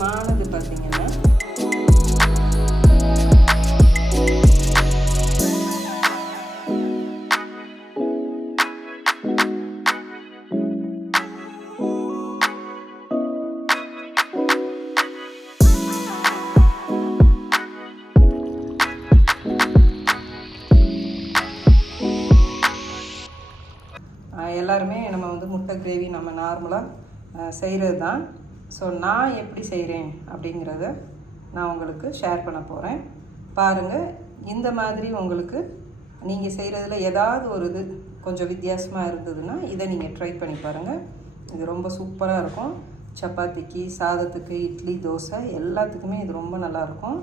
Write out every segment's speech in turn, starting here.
முக்கியமானது பார்த்திங்கன்னா எல்லாருமே நம்ம வந்து முட்டை கிரேவி நம்ம நார்மலாக செய்கிறது தான் ஸோ நான் எப்படி செய்கிறேன் அப்படிங்கிறத நான் உங்களுக்கு ஷேர் பண்ண போகிறேன் பாருங்கள் இந்த மாதிரி உங்களுக்கு நீங்கள் செய்கிறதுல ஏதாவது ஒரு இது கொஞ்சம் வித்தியாசமாக இருந்ததுன்னா இதை நீங்கள் ட்ரை பண்ணி பாருங்கள் இது ரொம்ப சூப்பராக இருக்கும். சப்பாத்திக்கு சாதத்துக்கு இட்லி தோசை எல்லாத்துக்குமே இது ரொம்ப நல்லாயிருக்கும்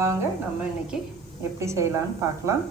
வாங்க நம்ம இன்றைக்கி எப்படி செய்யலான்னு பார்க்கலாம்.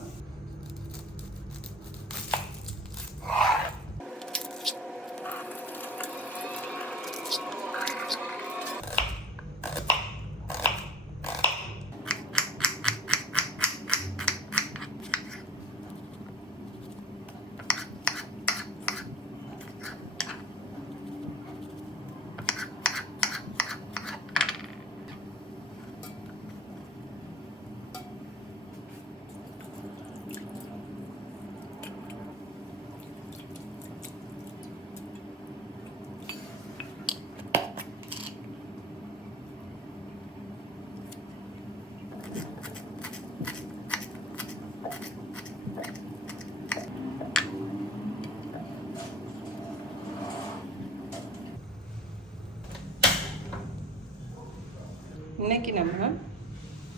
இன்றைக்கி நம்ம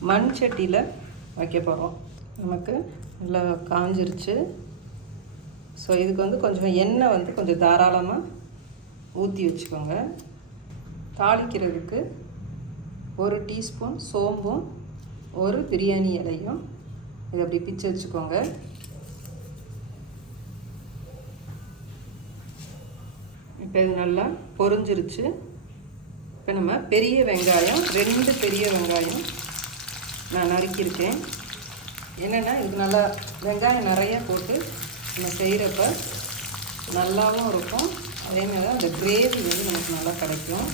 மண் சட்டியில் வைக்க போகிறோம் நமக்கு நல்லா காஞ்சிருச்சு. ஸோ இதுக்கு வந்து கொஞ்சம் எண்ணெய் வந்து கொஞ்சம் தாராளமாக ஊற்றி வச்சுக்கோங்க. தாளிக்கிறதுக்கு ஒரு டீஸ்பூன் சோம்பும் ஒரு பிரியாணி இலையும் இதை அப்படி பிச்சு வச்சுக்கோங்க. இப்போ இது நல்லா பொறிஞ்சிருச்சு இப்போ நம்ம பெரிய வெங்காயம் ரெண்டு பெரிய வெங்காயம் நான் நறுக்கியிருக்கேன். என்னென்னா இது நல்லா வெங்காயம் நிறையா போட்டு நம்ம செய்கிறப்ப நல்லாவும் இருக்கும். அதே மாதிரி அந்த கிரேவி வந்து நமக்கு நல்லா கிடைக்கும்.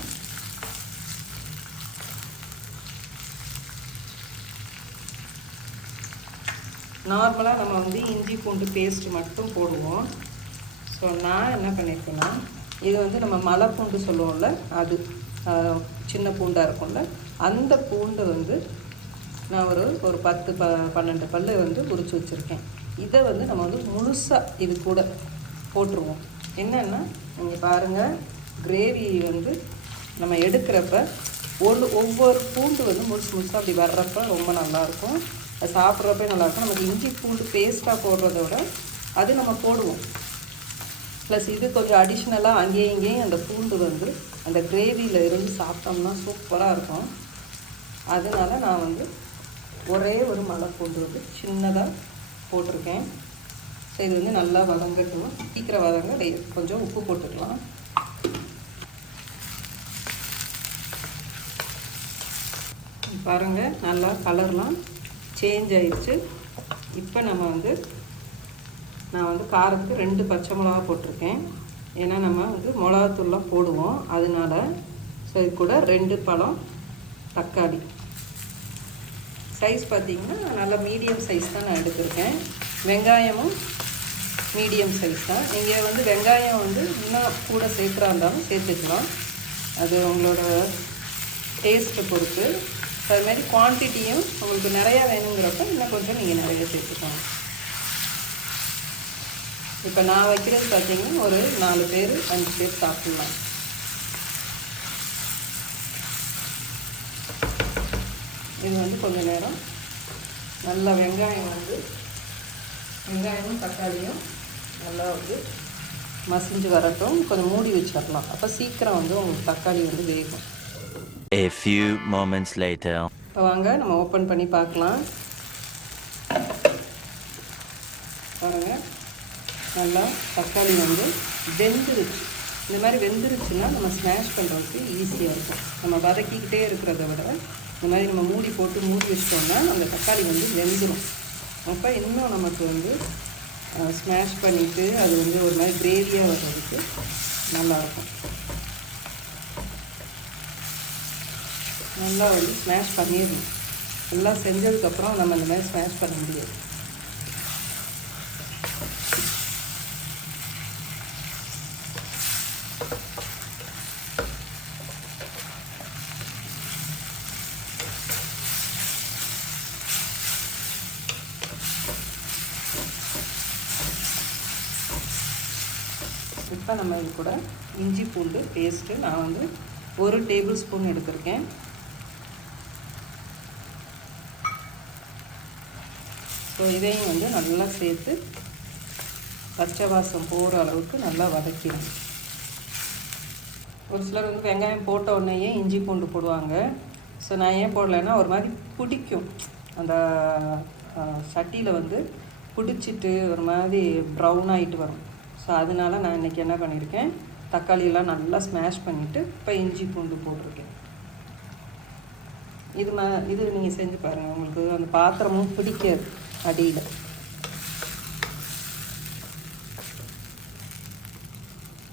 நார்மலாக நம்ம வந்து இஞ்சி பூண்டு பேஸ்ட் மட்டும் போடுவோம். ஸோ நான் என்ன பண்ணியிருக்கேன்னா இது வந்து நம்ம மலை பூண்டு சொல்லுவோம்ல அது. சின்ன பூண்டாக இருக்கும்ல அந்த பூண்டை வந்து நான் ஒரு ஒரு பத்து ப பன்னெண்டு பல் வந்து உரிச்சு வச்சுருக்கேன். இதை வந்து நம்ம வந்து முழுசாக இது கூட போட்டுருவோம். என்னென்னா நீங்கள் பாருங்கள் கிரேவி வந்து நம்ம எடுக்கிறப்ப ஒரு ஒவ்வொரு பூண்டு வந்து முழுசு முழுசாக அப்படி வர்றப்ப ரொம்ப நல்லாயிருக்கும். அது சாப்பிட்றப்ப நல்லாயிருக்கும். நமக்கு இஞ்சி பூண்டு பேஸ்ட்டாக போடுறத விட அது நம்ம போடுவோம். ப்ளஸ் இது கொஞ்சம் அடிஷ்னலாக அங்கேயும் இங்கேயும் அந்த பூண்டு வந்து அந்த கிரேவியில் இருந்து சாப்பிட்டோம்னா சூப்பராக இருக்கும். அதனால நான் வந்து ஒரே ஒரு மலை பூண்டு வந்து சின்னதாக போட்டிருக்கேன். ஸோ இது வந்து நல்லா வதங்கட்டும். சீக்கிரம் வதங்க. கொஞ்சம் உப்பு போட்டுக்கலாம். பாருங்கள் நல்லா கலர்லாம் சேஞ்ச் ஆயிடுச்சு. இப்போ நம்ம வந்து நான் வந்து காரத்துக்கு ரெண்டு பச்சை மிளகா போட்டிருக்கேன். ஏன்னா நம்ம வந்து மிளகாத்தூள்லாம் போடுவோம். அதனால ஸோ இது கூட ரெண்டு பழம் தக்காளி. சைஸ் பார்த்தீங்கன்னா நல்லா மீடியம் சைஸ் தான் நான் எடுத்திருக்கேன். வெங்காயமும் மீடியம் சைஸ் தான். நீங்கள் வந்து வெங்காயம் வந்து இன்னும் கூட சேர்க்குறா இருந்தாலும் சேர்த்துக்கலாம். அது உங்களோட டேஸ்ட்டை பொறுத்து. அது மாதிரி குவான்டிட்டியும் உங்களுக்கு நிறையா வேணுங்கிறப்ப இன்னும் கொஞ்சம் நீங்கள் நிறைய சேர்த்துக்கலாம். இப்போ நான் வைக்கிறது பார்த்தீங்கன்னா ஒரு நாலு பேர் அஞ்சு பேர் சாப்பிட்லாம். இது வந்து கொஞ்ச நேரம். நல்லா வெங்காயம் வந்து வெங்காயமும் தக்காளியும் நல்லா வந்து மசிஞ்சு வரட்டும். கொஞ்சம் மூடி வச்சிடலாம் அப்போ சீக்கிரம் வந்து உங்களுக்கு தக்காளி வந்து வேகும். A few moments later. இப்போ வாங்க நம்ம ஓப்பன் பண்ணி பார்க்கலாம் பாருங்க நல்லா தக்காளி வந்து வெந்துருச்சு. இந்த மாதிரி வெந்துருச்சுன்னா நம்ம ஸ்மாஷ் பண்ணுறதுக்கு ஈஸியாக இருக்கும். நம்ம வதக்கிக்கிட்டே இருக்கிறத விட இந்த மாதிரி நம்ம மூடி போட்டு மூடி வச்சிட்டோம்னா அந்த தக்காளி வந்து வெந்துடும் அப்போ இன்னும் நமக்கு வந்து ஸ்மாஷ் பண்ணிவிட்டு அது வந்து ஒரு மாதிரி கிரேவியாக வர்றதுக்கு நல்லாயிருக்கும். நல்லா வந்து ஸ்மாஷ் பண்ணிடணும். எல்லாம் செஞ்சதுக்கப்புறம் நம்ம இந்த மாதிரி ஸ்மாஷ் பண்ண முடியாது. இப்போ நம்ம இது கூட இஞ்சி பூண்டு பேஸ்ட்டு நான் வந்து ஒரு டேபிள் ஸ்பூன் எடுத்திருக்கேன். ஸோ இதையும் வந்து நல்லா சேர்த்து பச்சை வாசம் போகிற அளவுக்கு நல்லா வதக்கிடும் ஒரு சிலர் வந்து வெங்காயம் போட்ட உடனேயே இஞ்சி பூண்டு போடுவாங்க. ஸோ நான் ஏன் போடலைன்னா ஒரு மாதிரி பிடிக்கும். அந்த சட்டியில் வந்து பிடிச்சிட்டு ஒரு மாதிரி ப்ரௌன் ஆகிட்டு வரும். ஸோ அதனால நான் இன்றைக்கி என்ன பண்ணியிருக்கேன் தக்காளியெல்லாம் நல்லா ஸ்மாஷ் பண்ணிவிட்டு இப்போ இஞ்சி பூண்டு போட்டிருக்கேன். இது ம இது நீங்கள் செஞ்சு பாருங்கள் உங்களுக்கு அந்த பாத்திரமும் பிடிக்காது அடியில்.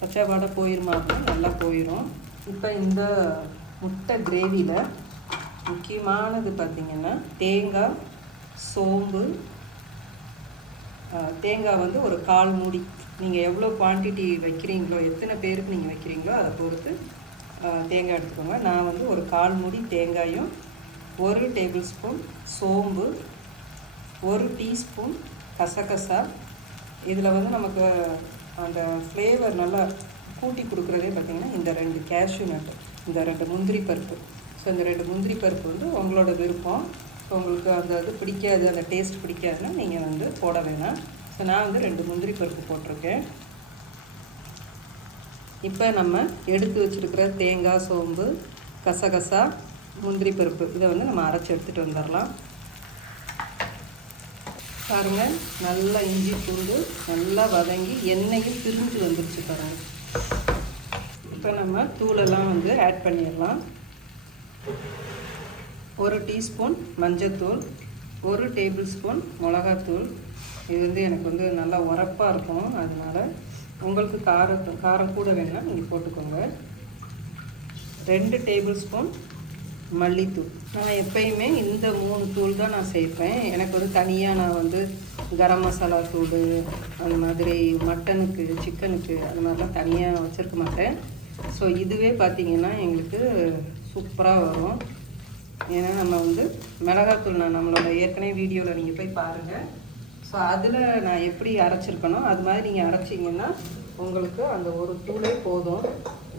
பச்சை வாடை போயிருமா நல்லா போயிடும் இப்போ இந்த முட்டை கிரேவியில் முக்கியமானது பார்த்திங்கன்னா தேங்காய் சோம்பு தேங்காய் வந்து ஒரு கால் மூடி. நீங்கள் எவ்வளோ குவான்டிட்டி வைக்கிறீங்களோ எத்தனை பேருக்கு நீங்கள் வைக்கிறீங்களோ அதை பொறுத்து தேங்காய் எடுத்துக்கோங்க. நான் வந்து ஒரு கால் மூடி தேங்காயும் ஒரு டேபிள் ஸ்பூன் சோம்பு ஒரு டீஸ்பூன் கசகசா. இதில் வந்து நமக்கு அந்த ஃப்ளேவர் நல்லா கூட்டி கொடுக்குறதே பார்த்திங்கன்னா இந்த ரெண்டு கேஷ்யூ நட்டு இந்த ரெண்டு முந்திரி பருப்பு. ஸோ இந்த ரெண்டு முந்திரி பருப்பு வந்து உங்களோட விருப்பம். ஸோ உங்களுக்கு அந்த இது பிடிக்காது அந்த டேஸ்ட் பிடிக்காதுன்னா நீங்கள் வந்து போட வேணாம். இப்போ நான் வந்து ரெண்டு முந்திரி பருப்பு போட்டிருக்கேன். இப்போ நம்ம எடுத்து வச்சிருக்கிற தேங்காய் சோம்பு கசகசா முந்திரி பருப்பு இதை வந்து நம்ம அரைச்சி எடுத்துகிட்டு வந்துடலாம். பாருங்கள் நல்லா இஞ்சி பூண்டு நல்லா வதங்கி எண்ணெயும் பிரிஞ்சு வந்துருச்சு பாருங்கள் இப்போ நம்ம தூளெல்லாம் வந்து ஆட் பண்ணிடலாம். ஒரு டீஸ்பூன் மஞ்சத்தூள் ஒரு டேபிள் ஸ்பூன் மிளகாத்தூள் இது வந்து எனக்கு வந்து நல்லா உரப்பாக இருக்கும். அதனால் உங்களுக்கு காரத்து காரம் கூட வேணால் நீங்கள் போட்டுக்கோங்க. ரெண்டு டேபிள் ஸ்பூன் மல்லித்தூள். நான் எப்பயுமே இந்த மூணு தூள் தான் நான் சேர்ப்பேன். எனக்கு வந்து தனியாக நான் வந்து கரம் மசாலா தூள் அந்த மாதிரி மட்டனுக்கு சிக்கனுக்கு அந்த மாதிரிலாம் தனியாக வச்சுருக்க மாட்டேன். ஸோ இதுவே பார்த்திங்கன்னா எங்களுக்கு சூப்பராக வரும். ஏன்னா நம்ம வந்து மிளகாத்தூள் நான் நம்மளோட ஏற்கனவே வீடியோவில் நீங்கள் போய் பாருங்கள் ஸோ அதில் நான் எப்படி அரைச்சிருக்கணும் அது மாதிரி நீங்கள் அரைச்சிங்கன்னா உங்களுக்கு அந்த ஒரு தூளே போதும்.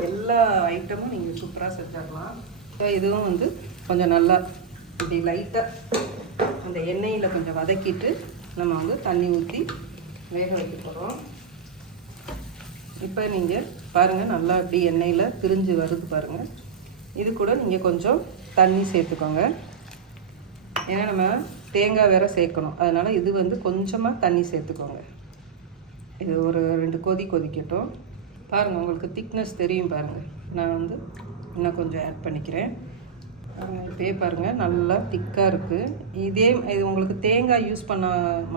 எல்லா ஐட்டமும் நீங்கள் சூப்பராக செஞ்சிடலாம். ஸோ இதுவும் வந்து கொஞ்சம் நல்லா இப்படி லைட்டாக அந்த எண்ணெயில் கொஞ்சம் வதக்கிட்டு நம்ம வந்து தண்ணி ஊற்றி வேக வைக்க போகிறோம் இப்போ நீங்கள் பாருங்கள் நல்லா இப்படி எண்ணெயில் பிரிஞ்சு வருது பாருங்கள் இது கூட நீங்கள் கொஞ்சம் தண்ணி சேர்த்துக்கோங்க. ஏன்னா நம்ம தேங்காய் வேற சேர்க்கணும். அதனால் இது வந்து கொஞ்சமாக தண்ணி சேர்த்துக்கோங்க. இது ஒரு ரெண்டு கொதி கொதிக்கட்டும். பாருங்கள் உங்களுக்கு திக்னஸ் தெரியும் பாருங்கள் நான் வந்து இன்னும் கொஞ்சம் ஆட் பண்ணிக்கிறேன். இப்போயே பாருங்கள் நல்லா திக்காக இருக்குது இதே இது உங்களுக்கு தேங்காய் யூஸ் பண்ண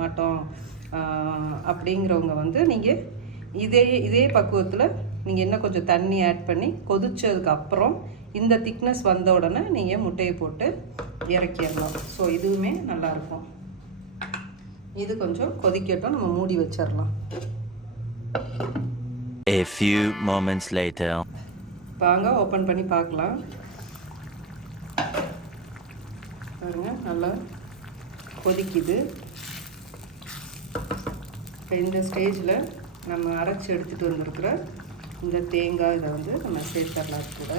மாட்டோம். அப்படிங்கிறவங்க வந்து நீங்கள் இதே இதே பக்குவத்தில் நீங்கள் இன்னும் கொஞ்சம் தண்ணி ஆட் பண்ணி கொதிச்சதுக்கு அப்புறம் இந்த திக்னஸ் வந்த உடனே நீங்கள் முட்டையை போட்டு இறக்கிடலாம் ஸோ இதுவுமே நல்லாயிருக்கும். இது கொஞ்சம் கொதிக்கட்டும். நம்ம மூடி வச்சிடலாம். A few moments later. வாங்க ஓப்பன் பண்ணி பார்க்கலாம். பாருங்க நல்லா கொதிக்குது. இப்போ இந்த ஸ்டேஜில் நம்ம அரைச்சி எடுத்துகிட்டு வந்திருக்கிற இந்த தேங்காய் இதை வந்து நம்ம சேர்த்துடலாம் கூட.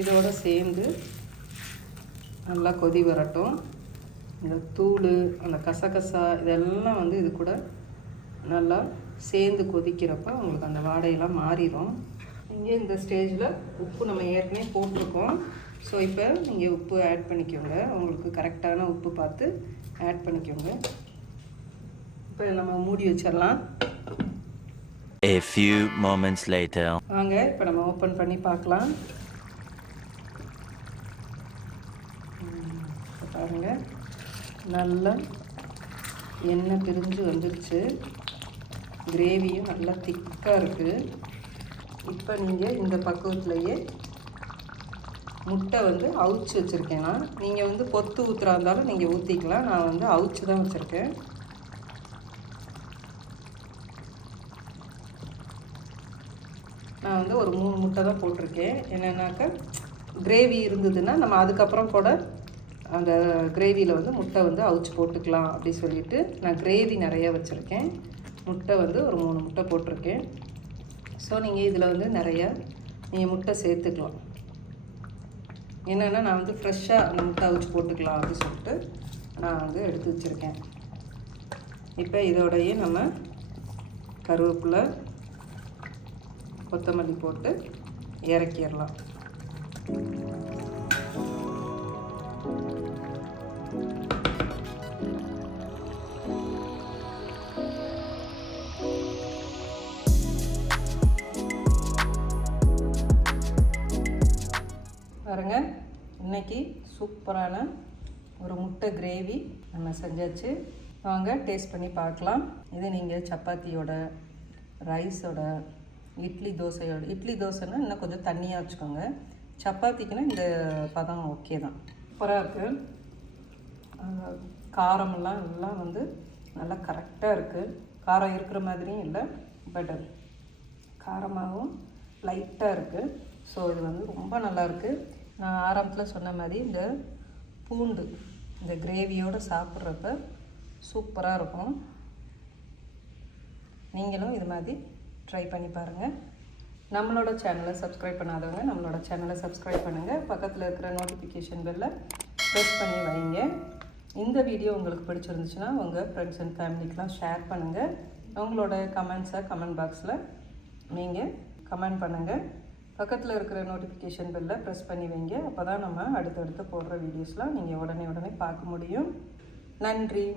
இதோட சேர்ந்து நல்லா கொதி வரட்டும். இந்த தூள் அந்த கசகசா இதெல்லாம் வந்து இது கூட நல்லா சேர்ந்து கொதிக்கிறப்ப உங்களுக்கு அந்த வாடையெல்லாம் மாறிடும். இங்கே இந்த ஸ்டேஜில் உப்பு நம்ம ஏற்கனவே போட்டிருக்கோம். ஸோ இப்போ நீங்கள் உப்பு ஆட் பண்ணிக்கோங்க. உங்களுக்கு கரெக்டான உப்பு பார்த்து ஆட் பண்ணிக்கோங்க. இப்போ நம்ம மூடி வச்சிடலாம். A few moments later. வாங்க இப்போ நம்ம ஓப்பன் பண்ணி பார்க்கலாம் ம், இப்ப பாருங்க நல்லா எண்ணெய் பிரிஞ்சு வந்துடுச்சு கிரேவியும் நல்லா திக்காக இருக்குது இப்போ நீங்கள் இந்த பக்குவத்துலேயே முட்டை வந்து அவிச்சு வச்சுருக்கேன் நான். நீங்கள் வந்து பொத்து ஊற்றுறா இருந்தாலும் நீங்கள் ஊற்றிக்கலாம் நான் வந்து அவிச்சு தான் வச்சுருக்கேன். நான் வந்து ஒரு மூணு முட்டை தான் போட்டிருக்கேன். என்னென்னாக்கா கிரேவி இருந்ததுன்னா நம்ம அதுக்கப்புறம் கூட அந்த கிரேவியில் வந்து முட்டை வந்து அவிச்சு போட்டுக்கலாம் அப்படி சொல்லிட்டு நான் கிரேவி நிறைய வச்சுருக்கேன். முட்டை வந்து ஒரு மூணு முட்டை போட்டிருக்கேன். ஸோ நீங்கள் இதில் வந்து நிறைய நீங்கள் முட்டை சேர்த்துக்கலாம். என்னென்னா நான் வந்து ஃப்ரெஷ்ஷாக அந்த முட்டை அவிச்சு போட்டுக்கலாம் அப்படின்னு சொல்லிட்டு நான் வந்து எடுத்து வச்சுருக்கேன். இப்போ இதோடையே நம்ம கருவேப்பிலை கொத்தமல்லி போட்டு இறக்கிடலாம். இன்றைக்கி சூப்பரான ஒரு முட்டை கிரேவி நம்ம செஞ்சாச்சு. வாங்க டேஸ்ட் பண்ணி பார்க்கலாம். இது நீங்கள் சப்பாத்தியோட ரைஸோட இட்லி தோசையோட இட்லி தோசைன்னா இன்னும் கொஞ்சம் தண்ணியாக வச்சுக்கோங்க. சப்பாத்திக்குன்னா இந்த பதம் ஓகே தான். சூப்பராக இருக்குது காரமெல்லாம் எல்லாம் வந்து நல்லா கரெக்டாக இருக்குது காரம் இருக்கிற மாதிரியும் இல்லை பட் காரமாகவும் லைட்டாக இருக்குது ஸோ இது வந்து ரொம்ப நல்லாயிருக்கு நான் ஆரம்பத்தில் சொன்ன மாதிரி இந்த பூண்டு இந்த கிரேவியோடு சாப்பிட்றப்ப சூப்பராக இருக்கும். நீங்களும் இது மாதிரி ட்ரை பண்ணி பாருங்கள் நம்மளோட சேனலை சப்ஸ்கிரைப் பண்ணாதவங்க நம்மளோட சேனலை சப்ஸ்கிரைப் பண்ணுங்கள் பக்கத்தில் இருக்கிற நோட்டிஃபிகேஷன் பெல்லை ப்ரெஸ் பண்ணி வைங்க. இந்த வீடியோ உங்களுக்கு பிடிச்சிருந்துச்சுன்னா உங்கள் ஃப்ரெண்ட்ஸ் அண்ட் ஃபேமிலிக்கெலாம் ஷேர் பண்ணுங்கள் உங்களோட கமெண்ட்ஸை கமெண்ட் பாக்ஸில் நீங்கள் கமெண்ட் பண்ணுங்கள் பக்கத்தில் இருக்கிற நோட்டிஃபிகேஷன் பெல்லை ப்ரெஸ் பண்ணி வைங்க. அப்போ தான் நம்ம அடுத்தடுத்து போடுற வீடியோஸ்லாம் நீங்கள் உடனே உடனே பார்க்க முடியும். நன்றி.